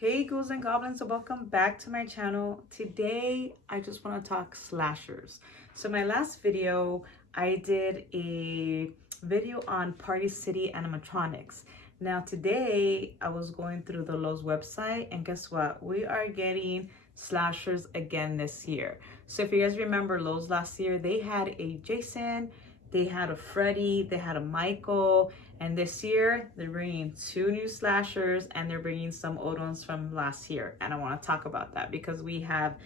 Hey ghouls and goblins, welcome back to my channel. Today I just want to talk slashers. So my last video I did a video on Party City Animatronics. Now today I was going through the Lowe's website and guess what? We are getting slashers again this year. So if you guys remember Lowe's last year, they had a Jason, they had a Freddy, they had a Michael, and this year they're bringing two new slashers and they're bringing some old ones from last year. And I want to talk about that because we have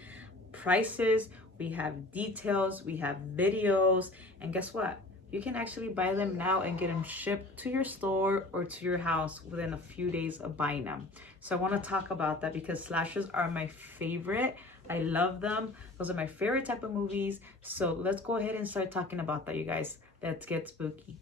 prices, we have details, we have videos, and guess what? You can actually buy them now and get them shipped to your store or to your house within a few days of buying them. So I want to talk about that because slashers are my favorite. I love them. Those are my favorite type of movies. So let's go ahead and start talking about that, you guys. Let's get spooky.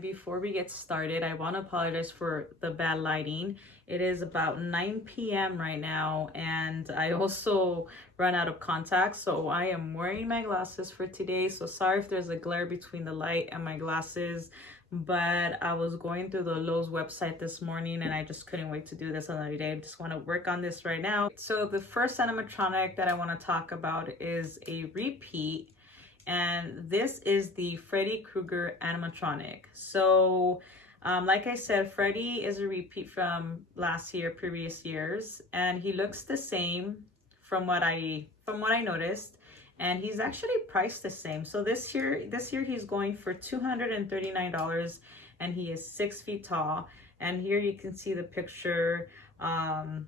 Before we get started, I want to apologize for the bad lighting. It is about 9 p.m. right now and I also ran out of contacts, so I am wearing my glasses for today. So sorry if there's a glare between the light and my glasses, but I was going through the Lowe's website this morning and I just couldn't wait to do this another day. I just want to work on this right now. So the first animatronic that I want to talk about is a repeat. And this is the Freddy Krueger animatronic. So like I said, Freddy is a repeat from last year, previous years, and he looks the same from what I noticed, and he's actually priced the same. So this year he's going for $239 and he is 6 feet tall. And here you can see the picture.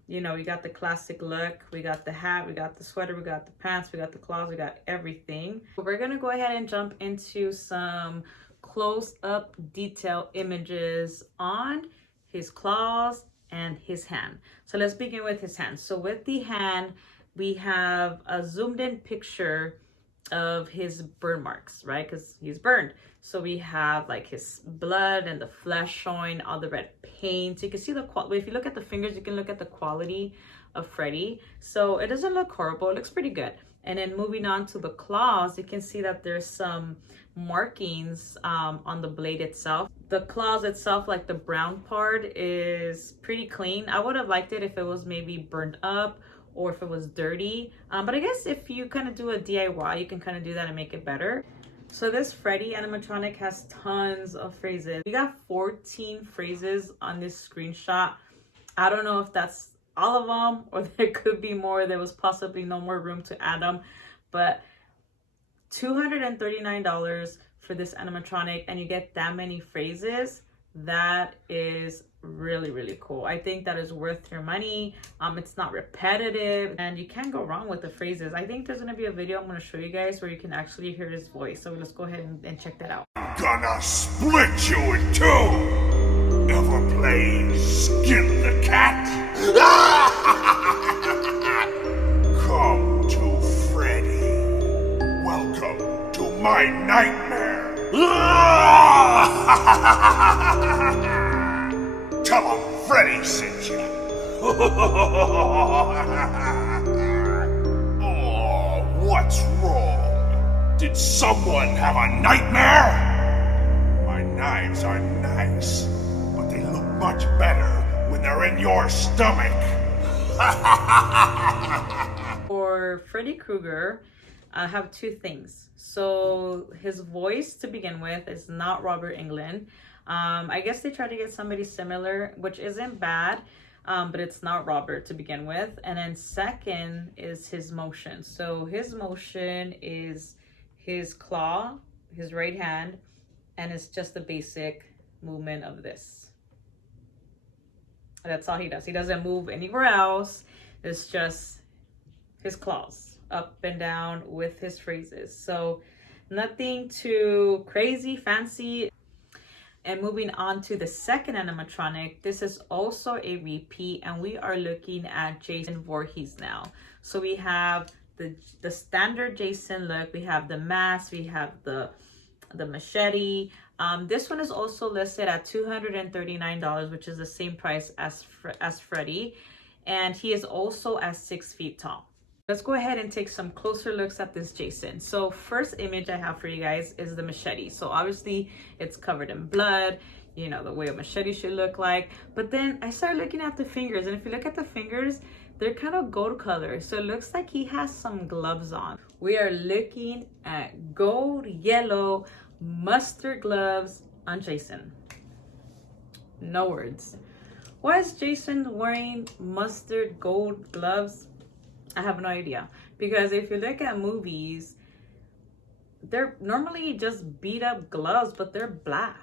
You know, we got the classic look, we got the hat, we got the sweater, we got the pants, we got the claws, we got everything. We're gonna go ahead and jump into some close-up detail images on his claws and his hand. So let's begin with his hand. So with the hand, we have a zoomed in picture of his burn marks, right? Because he's burned. So we have like his blood and the flesh showing, all the red paint. So you can see the quality. If you look at the fingers, you can look at the quality of Freddy. So it doesn't look horrible. It looks pretty good. And then moving on to the claws, you can see that there's some markings on the blade itself. The claws itself, like the brown part, is pretty clean. I would have liked it if it was maybe burned up or if it was dirty. But I guess if you kind of do a DIY, you can kind of do that and make it better. So this Freddy animatronic has tons of phrases. We got 14 phrases on this screenshot. I don't know if that's all of them or there could be more. There was possibly no more room to add them, but $239 for this animatronic and you get that many phrases. That is really, really cool. I think that is worth your money. It's not repetitive and you can't go wrong with the phrases. I think there's gonna be a video I'm gonna show you guys where you can actually hear his voice. So let's go ahead and check that out. Gonna split you in two. Ever play Skin the Cat? Come to Freddy. Welcome to my nightmare. Tell him Freddy sent you. Oh, what's wrong? Did someone have a nightmare? My knives are nice, but they look much better when they're in your stomach. For Freddy Krueger, I have two things. So his voice to begin with is not Robert Englund. I guess they tried to get somebody similar, which isn't bad, but it's not Robert to begin with. And then second is his motion. So his motion is his claw, his right hand, and it's just the basic movement of this. That's all he does. He doesn't move anywhere else. It's just his claws up and down with his phrases. So nothing too crazy, fancy. And moving on to the second animatronic, this is also a repeat and we are looking at Jason Voorhees now. So we have the standard Jason look, we have the mask, we have the machete. This one is also listed at $239, which is the same price as Freddy. and he is also at 6 feet tall. Let's go ahead and take some closer looks at this Jason. So first image I have for you guys is the machete. So obviously it's covered in blood, you know, the way a machete should look like. But then I started looking at the fingers, and if you look at the fingers, they're kind of gold color. So it looks like he has some gloves on. We are looking at gold, yellow, mustard gloves on Jason. No words. Why is Jason wearing mustard gold gloves? I have no idea, because if you look at movies, they're normally just beat up gloves, but they're black.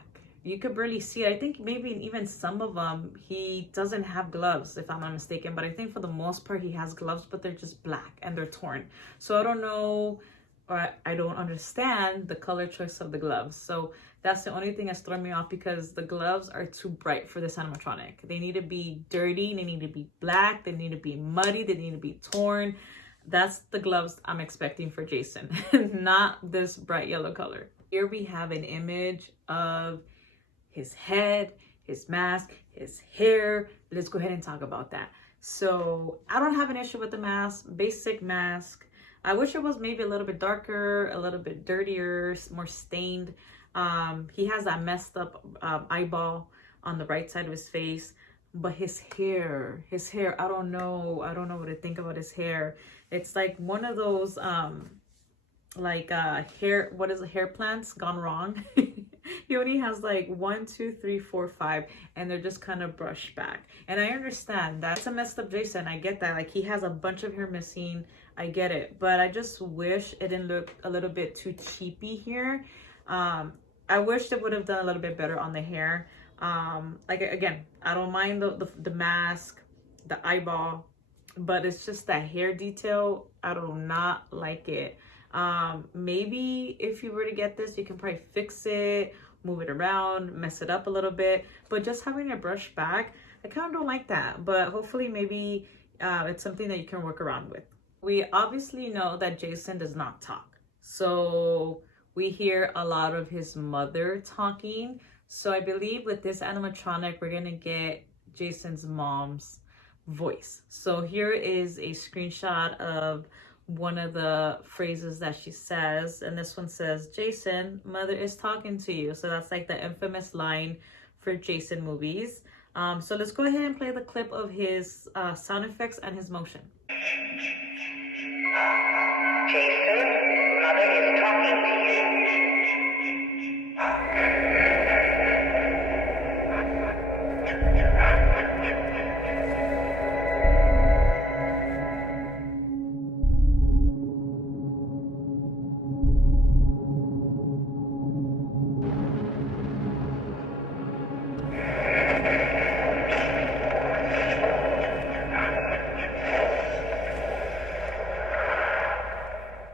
You could barely see it. I think maybe even some of them, he doesn't have gloves, if I'm not mistaken, but I think for the most part he has gloves, but they're just black and they're torn. So I don't know, or I don't understand the color choice of the gloves. So that's the only thing that's throwing me off, because the gloves are too bright for this animatronic. They need to be dirty, they need to be black, they need to be muddy, they need to be torn. That's the gloves I'm expecting for Jason, not this bright yellow color. Here we have an image of his head, his mask, his hair. Let's go ahead and talk about that. So I don't have an issue with the mask, basic mask. I wish it was maybe a little bit darker, a little bit dirtier, more stained. He has that messed up eyeball on the right side of his face, but his hair, I don't know what to think about his hair. It's like one of those hair, what is it, hair plants gone wrong. He only has like 1, 2, 3, 4, 5, and they're just kind of brushed back. And I understand that's a messed up Jason. I get that. Like, he has a bunch of hair missing. I get it, but I just wish it didn't look a little bit too cheapy here. I wish they would have done a little bit better on the hair. Like, again, I don't mind the mask, the eyeball, but it's just that hair detail. I do not like it. Maybe if you were to get this, you can probably fix it, move it around, mess it up a little bit, but just having it brushed back, I kind of don't like that. But hopefully maybe it's something that you can work around with. We obviously know that Jason does not talk, so we hear a lot of his mother talking. So I believe with this animatronic, we're gonna get Jason's mom's voice. So here is a screenshot of one of the phrases that she says, and this one says, "Jason, mother is talking to you." So that's like the infamous line for Jason movies. So let's go ahead and play the clip of his sound effects and his motion. Jason, mother is talking to you.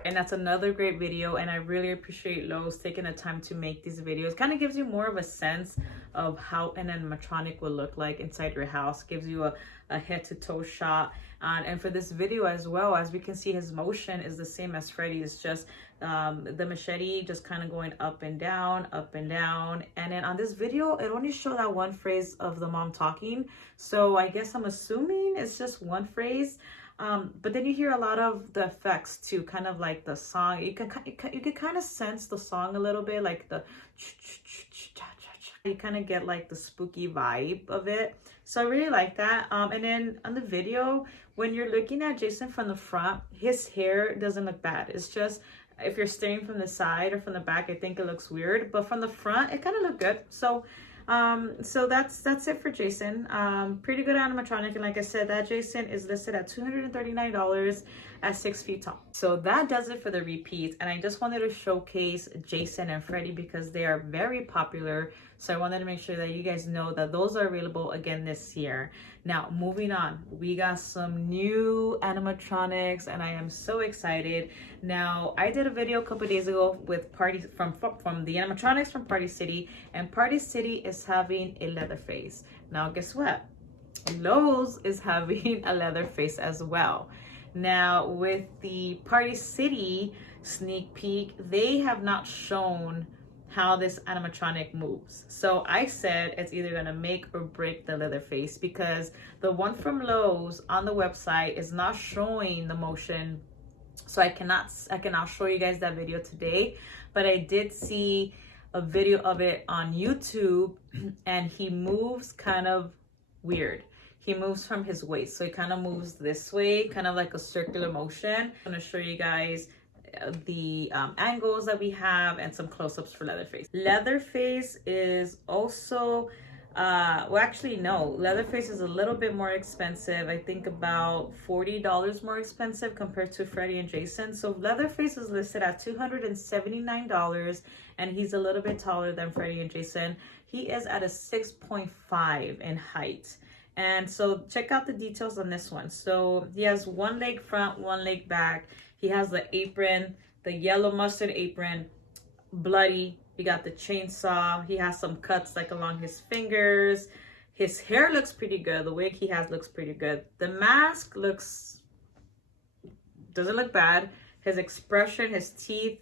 And that's another great video, and I really appreciate Lowe's taking the time to make these videos. Kind of gives you more of a sense of how an animatronic will look like inside your house. Gives you a head to toe shot. And for this video as well, as we can see, his motion is the same as Freddy. It's just the machete just kind of going up and down, up and down. And then on this video, it only showed that one phrase of the mom talking. So I guess I'm assuming it's just one phrase. But then you hear a lot of the effects too, kind of like the song. You can kind of sense the song a little bit, like the you kind of get like the spooky vibe of it. So I really like that. And then on the video, when you're looking at Jason from the front, his hair doesn't look bad. It's just if you're staring from the side or from the back, I think it looks weird. But from the front, it kind of looked good. So that's it for Jason. Pretty good animatronic, and like I said, that Jason is listed at $239 at 6 feet tall. So that does it for the repeats, and I just wanted to showcase Jason and Freddy because they are very popular. So I wanted to make sure that you guys know that those are available again this year. Now, moving on, we got some new animatronics, and I am so excited. Now, I did a video a couple days ago with Party from the animatronics from Party City, and Party City is having a Leatherface. Now, guess what? Lowe's is having a Leatherface as well. Now, with the Party City sneak peek, they have not shown how this animatronic moves. So I said it's either gonna make or break the Leatherface, because the one from Lowe's on the website is not showing the motion. So I cannot show you guys that video today, but I did see a video of it on YouTube, and he moves kind of weird. He moves from his waist, so he kind of moves this way, kind of like a circular motion. I'm gonna show you guys the angles that we have and some close-ups for Leatherface. Leatherface is also well, actually no, Leatherface is a little bit more expensive. I think about $40 more expensive compared to Freddy and Jason. So Leatherface is listed at $279, and he's a little bit taller than Freddy and Jason. He is at a 6.5 in height. And so check out the details on this one. So he has one leg front, one leg back. He has the apron, the yellow mustard apron, bloody. He got the chainsaw. He has some cuts like along his fingers. His hair looks pretty good. The wig he has looks pretty good. The mask doesn't look bad. His expression, his teeth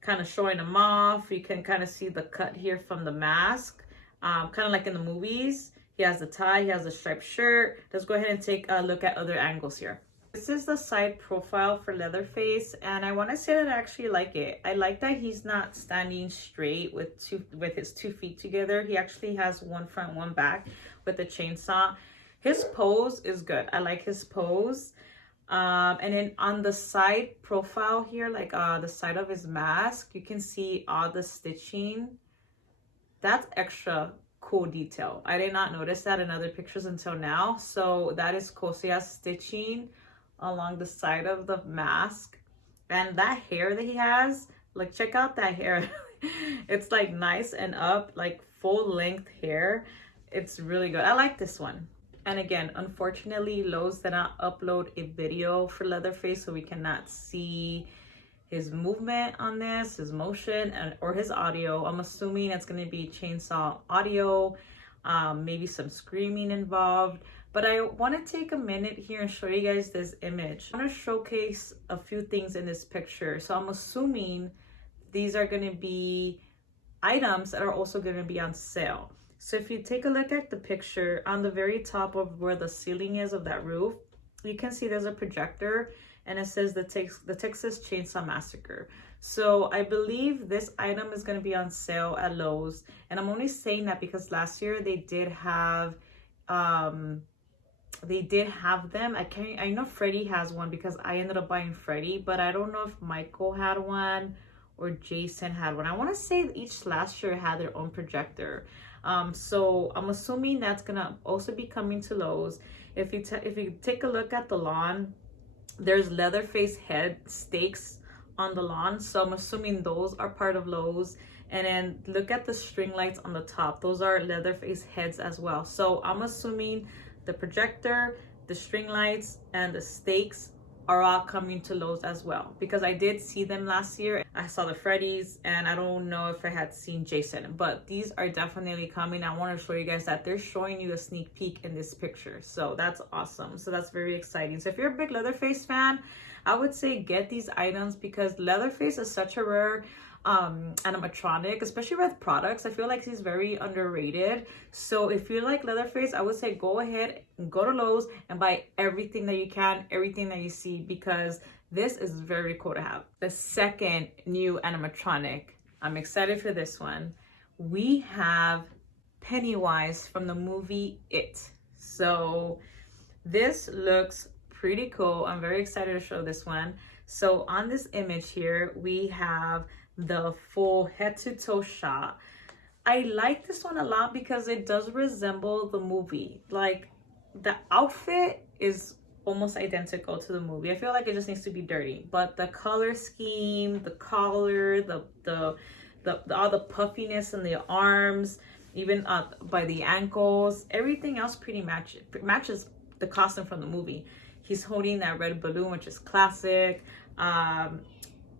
kind of showing them off. You can kind of see the cut here from the mask, kind of like in the movies. He has the tie, he has a striped shirt. Let's go ahead and take a look at other angles here. This is the side profile for Leatherface, and I want to say that I actually like it. I like that he's not standing straight with his 2 feet together. He actually has one front, one back with the chainsaw. His pose is good. I like his pose. And then on the side profile here, like the side of his mask, you can see all the stitching. That's extra cool detail. I did not notice that in other pictures until now. So that is cool. So he has stitching along the side of the mask, and that hair that he has, like, check out that hair. It's like nice and up, like full length hair. It's really good. I like this one. And again, unfortunately, Lowe's did not upload a video for Leatherface, so we cannot see his movement on this, his motion, or his audio. I'm assuming it's going to be chainsaw audio, maybe some screaming involved. But I want to take a minute here and show you guys this image. I want to showcase a few things in this picture. So I'm assuming these are going to be items that are also going to be on sale. So if you take a look at the picture, on the very top of where the ceiling is of that roof, you can see there's a projector, and it says the Texas Chainsaw Massacre. So I believe this item is going to be on sale at Lowe's. And I'm only saying that because last year they did have them. I know Freddy has one because I ended up buying Freddy, but I don't know if Michael had one or Jason had one. I want to say each last year had their own projector. So I'm assuming that's gonna also be coming to Lowe's. If you take a look at the lawn, there's Leatherface head stakes on the lawn, so I'm assuming those are part of Lowe's. And then look at the string lights on the top, those are Leatherface heads as well. So I'm assuming the projector, the string lights, and the stakes are all coming to Lowe's as well, because I did see them last year. I saw the Freddy's, and I don't know if I had seen Jason, but these are definitely coming. I want to show you guys that they're showing you a sneak peek in this picture, so that's awesome. So that's very exciting. So if you're a big Leatherface fan, I would say get these items, because Leatherface is such a rare animatronic, especially with products. I feel like he's very underrated. So if you like Leatherface, I would say go ahead and go to Lowe's and buy everything that you can, everything that you see, because this is very cool to have. The second new animatronic, I'm excited for this one. We have Pennywise from the movie It. So this looks pretty cool. I'm very excited to show this one. So on this image here, we have the full head to toe shot. I like this one a lot because it does resemble the movie. Like, the outfit is almost identical to the movie. I feel like it just needs to be dirty, but the color scheme, the collar, the all the puffiness in the arms, even by the ankles, everything else pretty matches the costume from the movie. He's holding that red balloon, which is classic.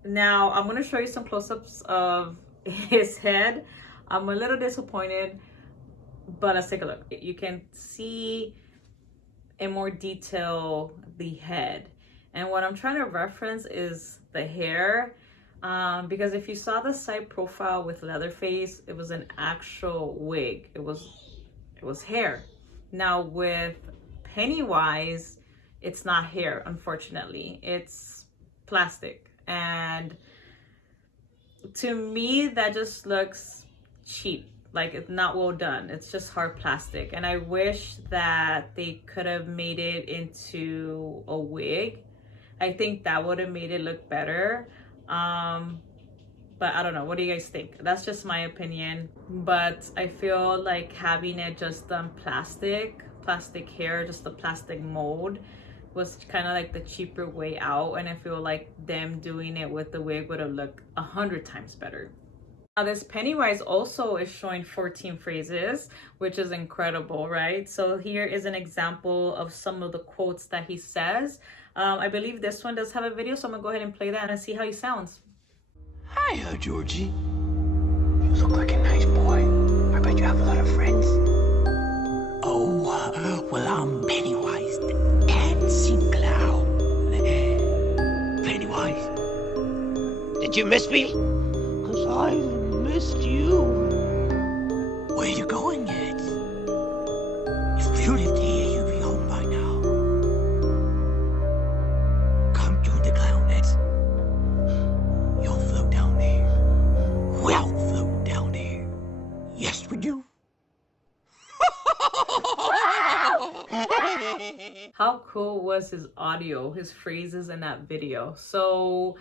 Now I'm going to show you some close-ups of his head. I'm a little disappointed, but let's take a look. You can see in more detail the head, and what I'm trying to reference is the hair. Because if you saw the side profile with Leatherface, it was an actual wig. It was hair. Now with Pennywise, it's not hair, unfortunately. It's plastic. And to me, that just looks cheap. Like, it's not well done. It's just hard plastic. And I wish that they could have made it into a wig. I think that would have made it look better. But I don't know. What do you guys think? That's just my opinion. But I feel like having it just done plastic hair, just the plastic mold, was kind of like the cheaper way out. And I feel like them doing it with the wig would have looked 100 times better. Now this Pennywise also is showing 14 phrases, which is incredible, right? So here is an example of some of the quotes that he says. I believe this one does have a video, so I'm gonna go ahead and play that and see how he sounds. Hiya, Georgie. You look like a nice boy. I bet you have a lot of friends. Oh, well, I'm Pennywise, the dancing clown. Pennywise, did you miss me? 'Cause I missed you. Where you going yet? If you lived here, you'd be home by now. Come join the clownets. You'll float down there. We'll float down there. Yes, we do. How cool was his audio, his phrases in that video? So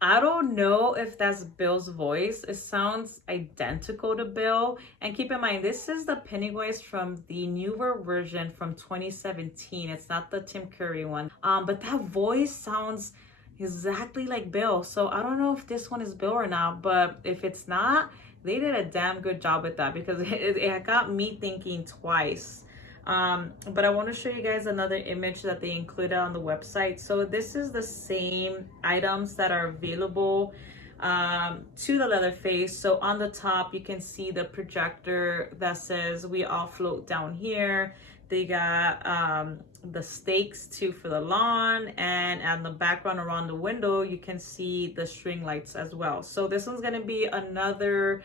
I don't know if that's Bill's voice. It sounds identical to Bill. And keep in mind, this is the Pennywise from the newer version from 2017. It's not the Tim Curry one. But that voice sounds exactly like Bill. So I don't know if this one is Bill or not, but if it's not, they did a damn good job with that, because it got me thinking twice. But I want to show you guys another image that they included on the website. So this is the same items that are available to the Leatherface. So on the top, you can see the projector that says "We all float down here." They got the stakes too for the lawn, and on the background around the window, you can see the string lights as well. So this one's gonna be another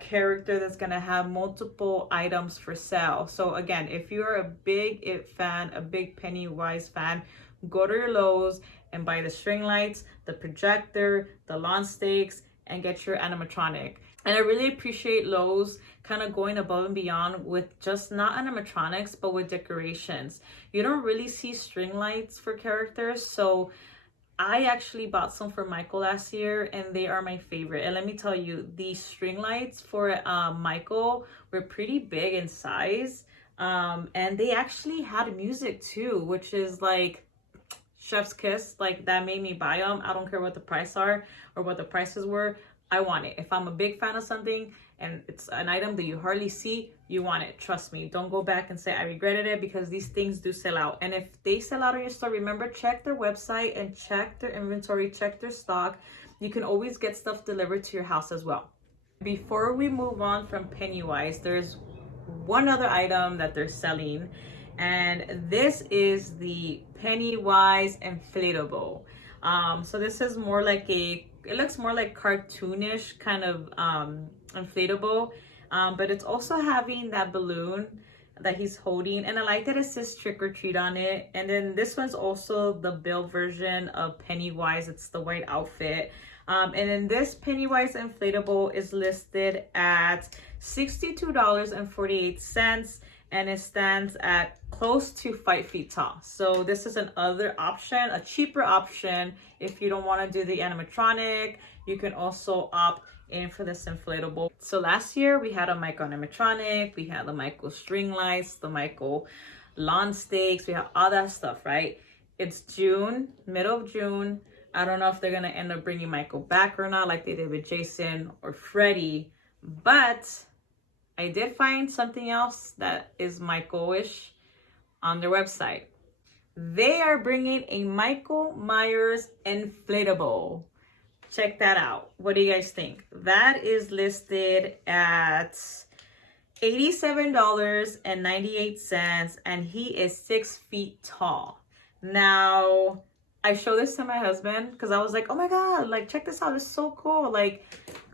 character that's gonna have multiple items for sale. So again, if you're a big It fan, a big Pennywise fan, go to your Lowe's and buy the string lights, the projector, the lawn stakes, and get your animatronic. And I really appreciate Lowe's kind of going above and beyond with just not animatronics, but with decorations. You don't really see string lights for characters, so I actually bought some for Michael last year, and they are my favorite. And let me tell you, the string lights for Michael were pretty big in size, and they actually had music too, which is like chef's kiss. Like, that made me buy them. I don't care what the price are or what the prices were. I want it. If I'm a big fan of something and it's an item that you hardly see, you want it. Trust me. Don't go back and say I regretted it, because these things do sell out. And if they sell out on your store, remember, check their website and check their inventory, check their stock. You can always get stuff delivered to your house as well. Before we move on from Pennywise, there's one other item that they're selling, and this is the Pennywise inflatable. So this is more like it looks more like cartoonish kind of inflatable, but it's also having that balloon that he's holding, and I like that it says trick or treat on it. And then this one's also the Bill version of Pennywise. It's the white outfit, and then this Pennywise inflatable is listed at $62.48, and it stands at close to 5 feet tall. So this is another option, a cheaper option. If you don't want to do the animatronic, you can also opt in for this inflatable. So last year we had a Michael animatronic, we had the Michael string lights, the Michael lawn stakes, we have all that stuff, right? It's June, middle of June. I don't know if they're gonna end up bringing Michael back or not, like they did with Jason or Freddy, but I did find something else that is Michael-ish on their website. They are bringing a Michael Myers inflatable. Check that out. What do you guys think? That is listed at $87.98, and he is 6 feet tall. Now, I showed this to my husband because I was like, oh my God, like, check this out. It's so cool. Like,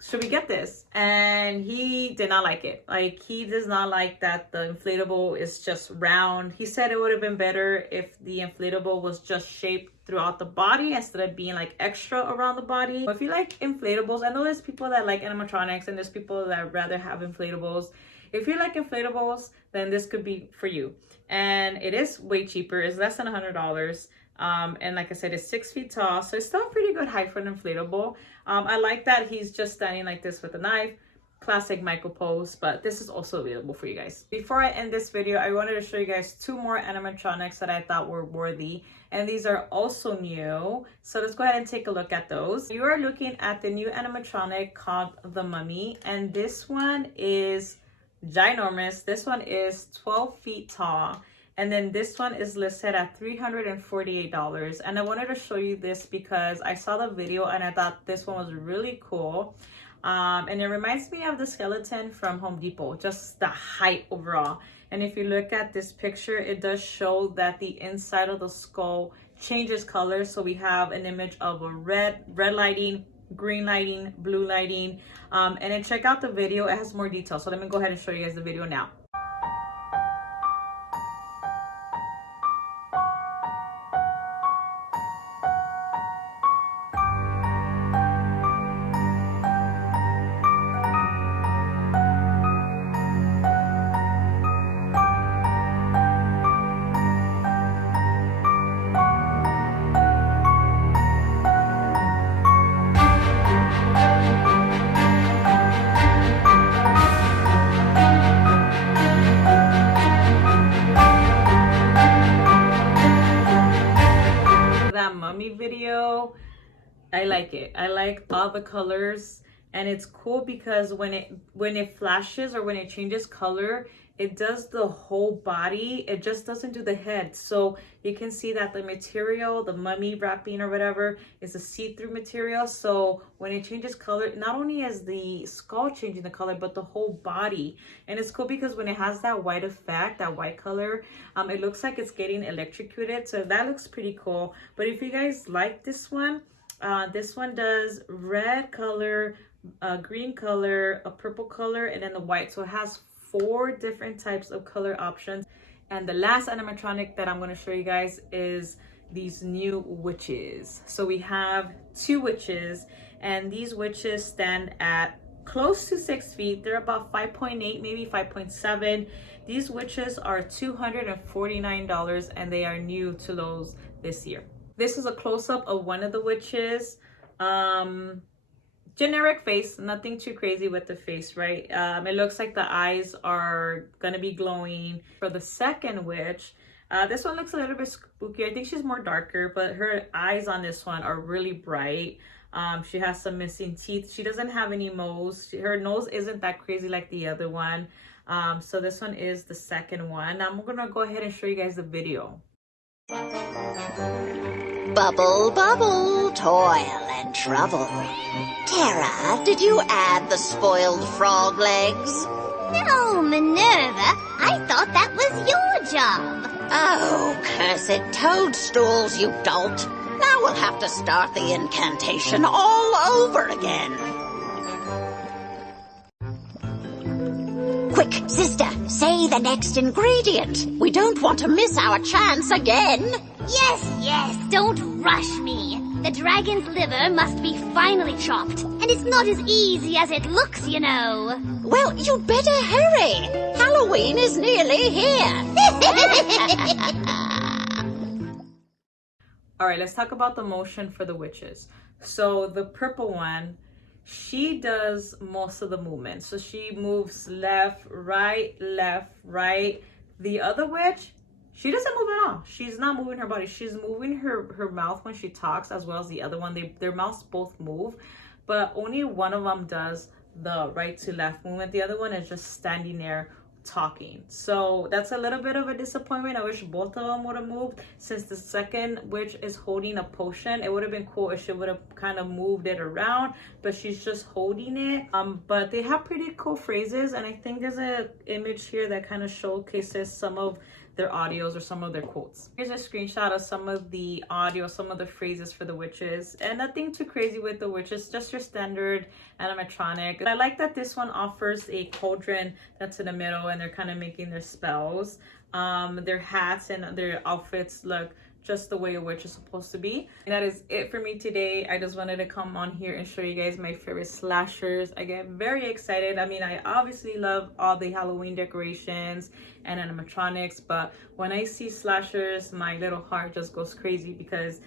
should we get this? And he did not like it. Like, he does not like that the inflatable is just round. He said it would have been better if the inflatable was just shaped throughout the body instead of being like extra around the body. But if you like inflatables, I know there's people that like animatronics and there's people that rather have inflatables. If you like inflatables, then this could be for you. And it is way cheaper. It's less than $100. And like I said, it's 6 feet tall, so it's still a pretty good height for an inflatable. I like that he's just standing like this with a knife. Classic Michael pose, but this is also available for you guys. Before I end this video, I wanted to show you guys 2 more animatronics that I thought were worthy, and these are also new. So let's go ahead and take a look at those. You are looking at the new animatronic called the Mummy, and this one is ginormous. This one is 12 feet tall. And then this one is listed at $348. And I wanted to show you this because I saw the video and I thought this one was really cool. And it reminds me of the skeleton from Home Depot, just the height overall. And if you look at this picture, it does show that the inside of the skull changes color. So we have an image of a red lighting, green lighting, blue lighting. And then check out the video, it has more details. So let me go ahead and show you guys the video now. Mummy video, I like it. I like all the colors, and it's cool because when it flashes or when it changes color, it does the whole body. It just doesn't do the head. So you can see that the material, the mummy wrapping or whatever, is a see-through material. So when it changes color, not only is the skull changing the color, but the whole body. And it's cool because when it has that white effect, that white color, it looks like it's getting electrocuted. So that looks pretty cool. But if you guys like this one does red color, green color, a purple color, and then the white. So it has 4 different types of color options. And the last animatronic that I'm going to show you guys is these new witches. So we have 2 witches, and these witches stand at close to 6 feet. They're about 5.8, maybe 5.7. These witches are $249, and they are new to Lowe's this year. This is a close-up of one of the witches. Generic face, nothing too crazy with the face, right? It looks like the eyes are gonna be glowing. For the second witch, this one looks a little bit spooky. I think she's more darker, but her eyes on this one are really bright. She has some missing teeth. She doesn't have any moles. Her nose isn't that crazy like the other one. So this one is the second one. I'm gonna go ahead and show you guys the video. Bubble, bubble, toil and trouble. Tara, did you add the spoiled frog legs? No, Minerva. I thought that was your job. Oh, cursed toadstools, you dolt. Now we'll have to start the incantation all over again. Quick, sister, say the next ingredient. We don't want to miss our chance again. Yes, don't rush me. The dragon's liver must be finely chopped, and it's not as easy as it looks, you know. Well, you'd better hurry. Halloween is nearly here. All right, let's talk about the motion for the witches. So the purple one, she does most of the movement. So she moves left, right, left, right. The other witch, she doesn't move at all. She's not moving her body. She's moving her mouth when she talks, as well as the other one. Their mouths both move, but only one of them does the right to left movement. The other one is just standing there talking. So that's a little bit of a disappointment. I wish both of them would have moved. Since the second witch is holding a potion, it would have been cool if she would have kind of moved it around, but she's just holding it. But they have pretty cool phrases, and I think there's an image here that kind of showcases some of their audios or some of their quotes. Here's a screenshot of some of the audio, some of the phrases for the witches, and nothing too crazy with the witches, just your standard animatronic. I like that this one offers a cauldron that's in the middle and they're kind of making their spells. Their hats and their outfits look just the way a witch is supposed to be. And that is it for me today. I just wanted to come on here and show you guys my favorite slashers. I get very excited. I mean, I obviously love all the Halloween decorations and animatronics, but when I see slashers, my little heart just goes crazy because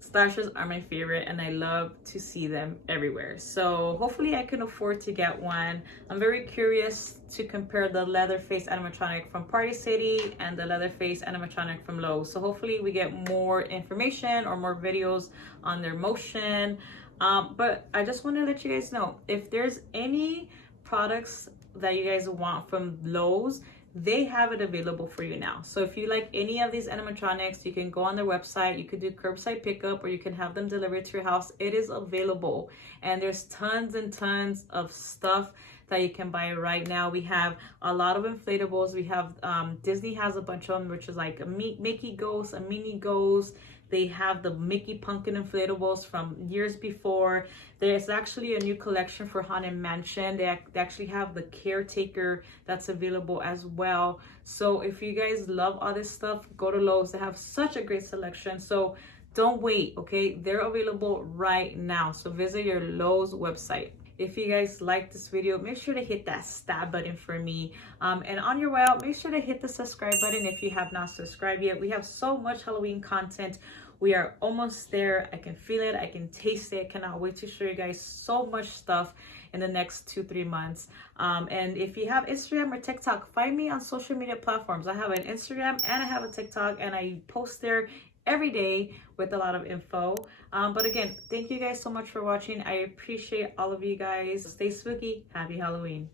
slashers are my favorite and I love to see them everywhere. So hopefully I can afford to get one. I'm very curious to compare the Leatherface animatronic from Party City and the Leatherface animatronic from Lowe. So hopefully we get more information or more videos on their motion. But I just want to let you guys know, if there's any products that you guys want from Lowe's, they have it available for you now. So if you like any of these animatronics, you can go on their website, you could do curbside pickup, or you can have them delivered to your house. It is available, and there's tons and tons of stuff that you can buy right now. We have a lot of inflatables. We have Disney has a bunch of them, which is like a Mickey Ghost, a Minnie Ghost. They have the Mickey Pumpkin inflatables from years before. There's actually a new collection for Haunted Mansion. They actually have the Caretaker that's available as well. So if you guys love all this stuff, go to Lowe's. They have such a great selection. So don't wait, okay? They're available right now. So visit your Lowe's website. If you guys like this video, make sure to hit that stab button for me. And on your way out, make sure to hit the subscribe button if you have not subscribed yet. We have so much Halloween content. We are almost there. I can feel it. I can taste it. Cannot wait to show you guys so much stuff in the next 2-3 months. And if you have Instagram or TikTok, find me on social media platforms. I have an Instagram and I have a TikTok, and I post there every day with a lot of info. But again, thank you guys so much for watching. I appreciate all of you guys. Stay spooky. Happy Halloween.